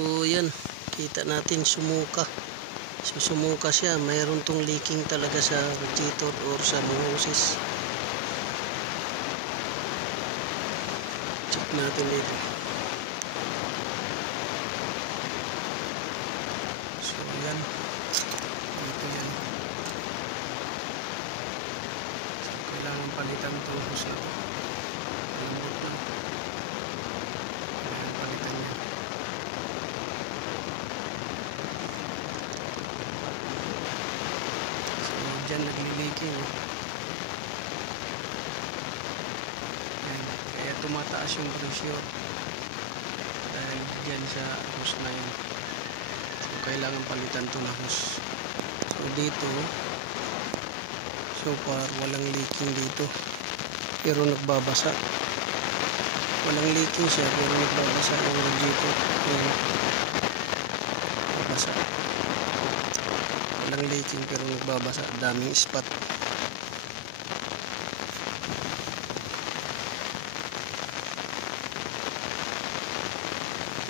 So yan, kita natin sumuka. So sumuka siya, mayroon tong leaking talaga sa radiator or sa mga hoses. Check natin dito. So yan, dito yan. So kailangan palitan itong hose na ito. Malambot lang. Kailangan palitan niya. So dyan nagliliking. Kaya tumataas yung pressure dahil dyan sa hose na yun. So kailangan palitan ito na hose. So dito, so far walang leaking dito, pero nagbabasa. Walang leaking siya pero nagbabasa yung radiator. Nagbabasa. Walang leaking pero nagbabasa. Daming spot.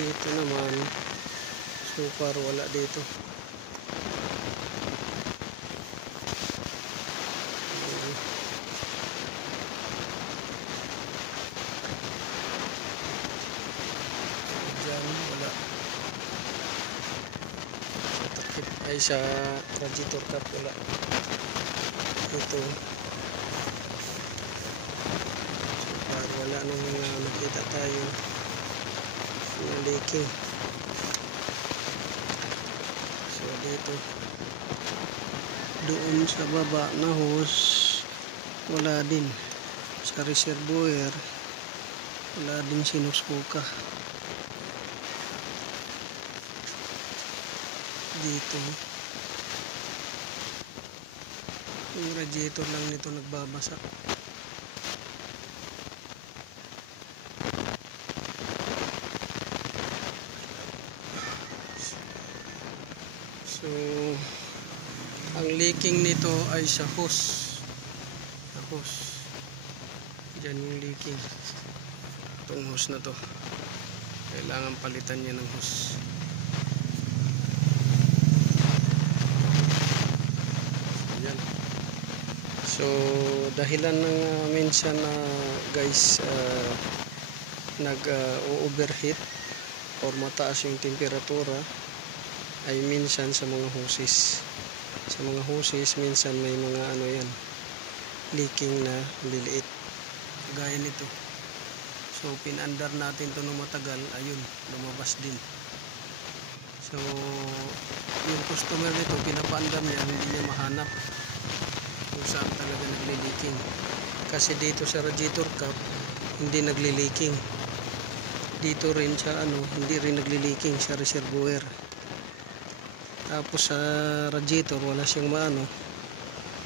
Dito naman, so far wala dito. Diyan wala. Sa takip ay sa radiator cap wala. Ito. So far wala nang nakita tayo na leaking. So dito, doon sa baba na hose wala din. Sa reservoir wala din sinuskuka. Dito yung radiator lang nito nagbabasa. So ang leaking nito ay sa hose. Sa hose. Diyan yung leaking. Itong hose na to. Kailangan palitan niya ng hose. Ayan. So dahilan ng minsan na guys nag-overheat or mataas yung temperatura ay minsan sa mga hoses. Sa mga hoses minsan may mga ano yan, leaking na liliit. Gaya nito. So pinandar natin to nung matagal, ayun, lumabas din. So yung customer nito, pinapaandar niya, hindi niya mahanap kung saan talaga nagli-leaking. Kasi dito sa radiator cap, hindi nagli-leaking. Dito rin sa hindi rin nagli-leaking sa reservoir. Tapos sa radiator wala siyang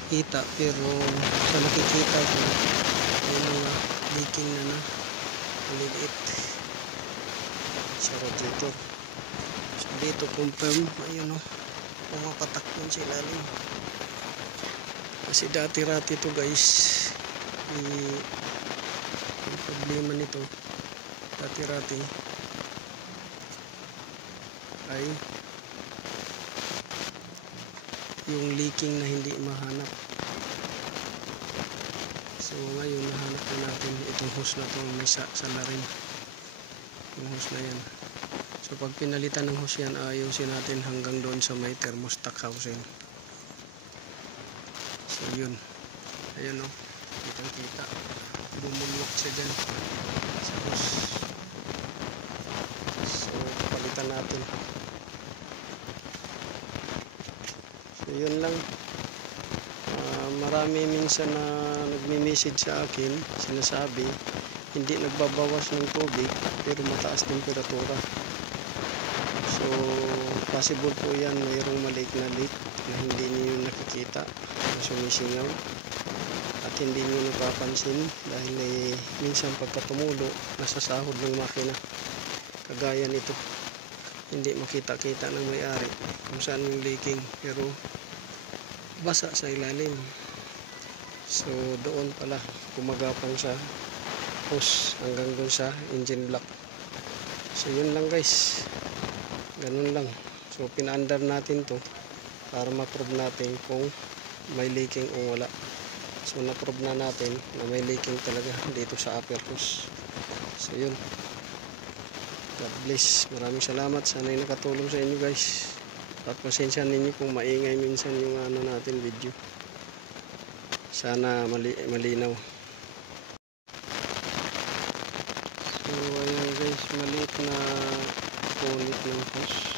kita, pero sa nakikita ko may mga leaking na maliliit sa radiator. So dito confirm, ayun pumapatak nun sa ilalim. Kasi dati-rati to guys, yung problema nito dati-rati ay yung leaking na hindi mahanap. So ngayon nahanap na natin itong hose na to, may salarin yung hose na yan. So pag pinalitan ng hose yan, ayusin natin hanggang doon sa may thermostat housing. So yun, ayun kitang kita, bumulok siya dyan sa hose. So palitan natin. So yun lang. Marami minsan na nagme-message sa akin, sinasabi hindi nagbabawas ng tubig pero mataas temperatura. So possible po yan, mayroong maliit na leak na hindi niyo nakikita, na sumisingaw at hindi niyo napapansin dahil minsan pagka tumulo nasasahod ng makina. Kagaya nito, hindi makita-kita ng may-ari kung saan yung leaking, pero basa sa ilalim. So doon pala gumagapang sa hose hanggang doon sa engine block. So yun lang guys. Ganun lang. So pinaandar natin to para ma-prove natin kung may leaking o wala. So na-prove na natin na may leaking talaga dito sa upper hose. So yun. God bless. Maraming salamat. Sana'y nakatulong sa inyo guys. At pasensya ninyo kung maingay minsan yung ano natin video. Sana malinaw. So ayan guys, maliit na punit ng hose.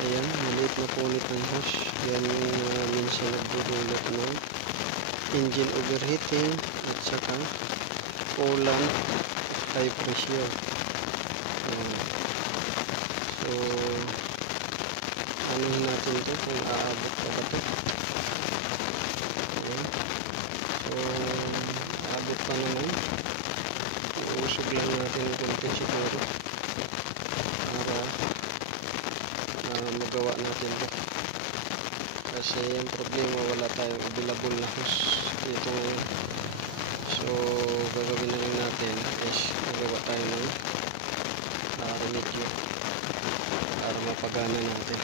Ayan, maliit na punit ng hose. Yan yung minsan nagdudulot ng engine overheating at saka coolant high pressure. So ano natin ito kung aabot pa ba ito. Ayan. So aabot pa naman. Uusog lang natin yung konti siguro para magawa natin ito. Kasi yung problema, wala tayong available na hose dito ngayon. So gagawin na lang natin is magawa tayo ng remedyo para mapagana natin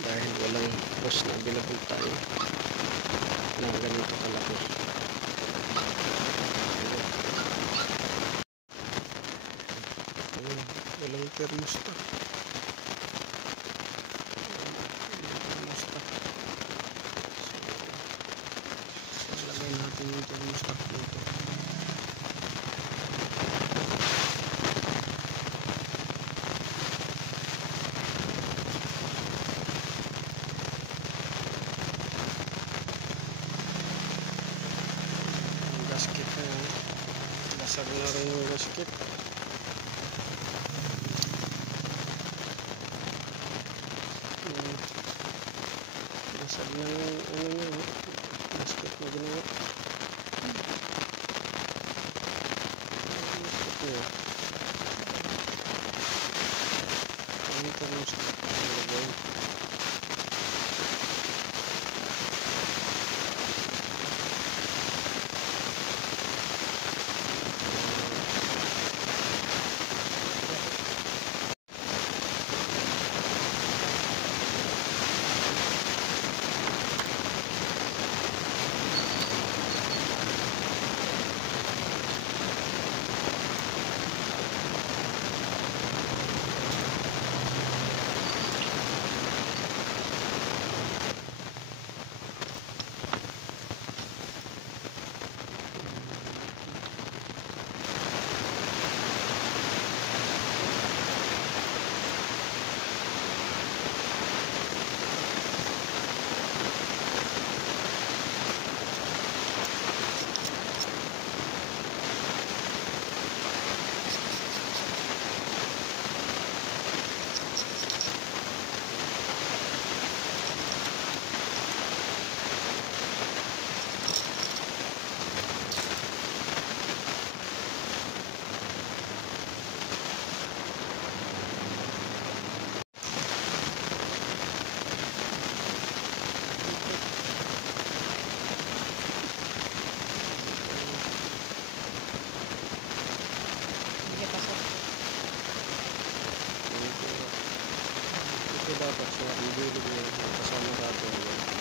dahil walang hose na available tayo na ganito kalaki. Walang thermostat. So lagay natin yung thermostat dito. Yung gasket na yan, basag na rin yung gasket. Basag na yung ano niya, basket na ginawa. Basket niya. Ang thermostat na lagay. Ito dapat sa ang dulo niya kasama natin.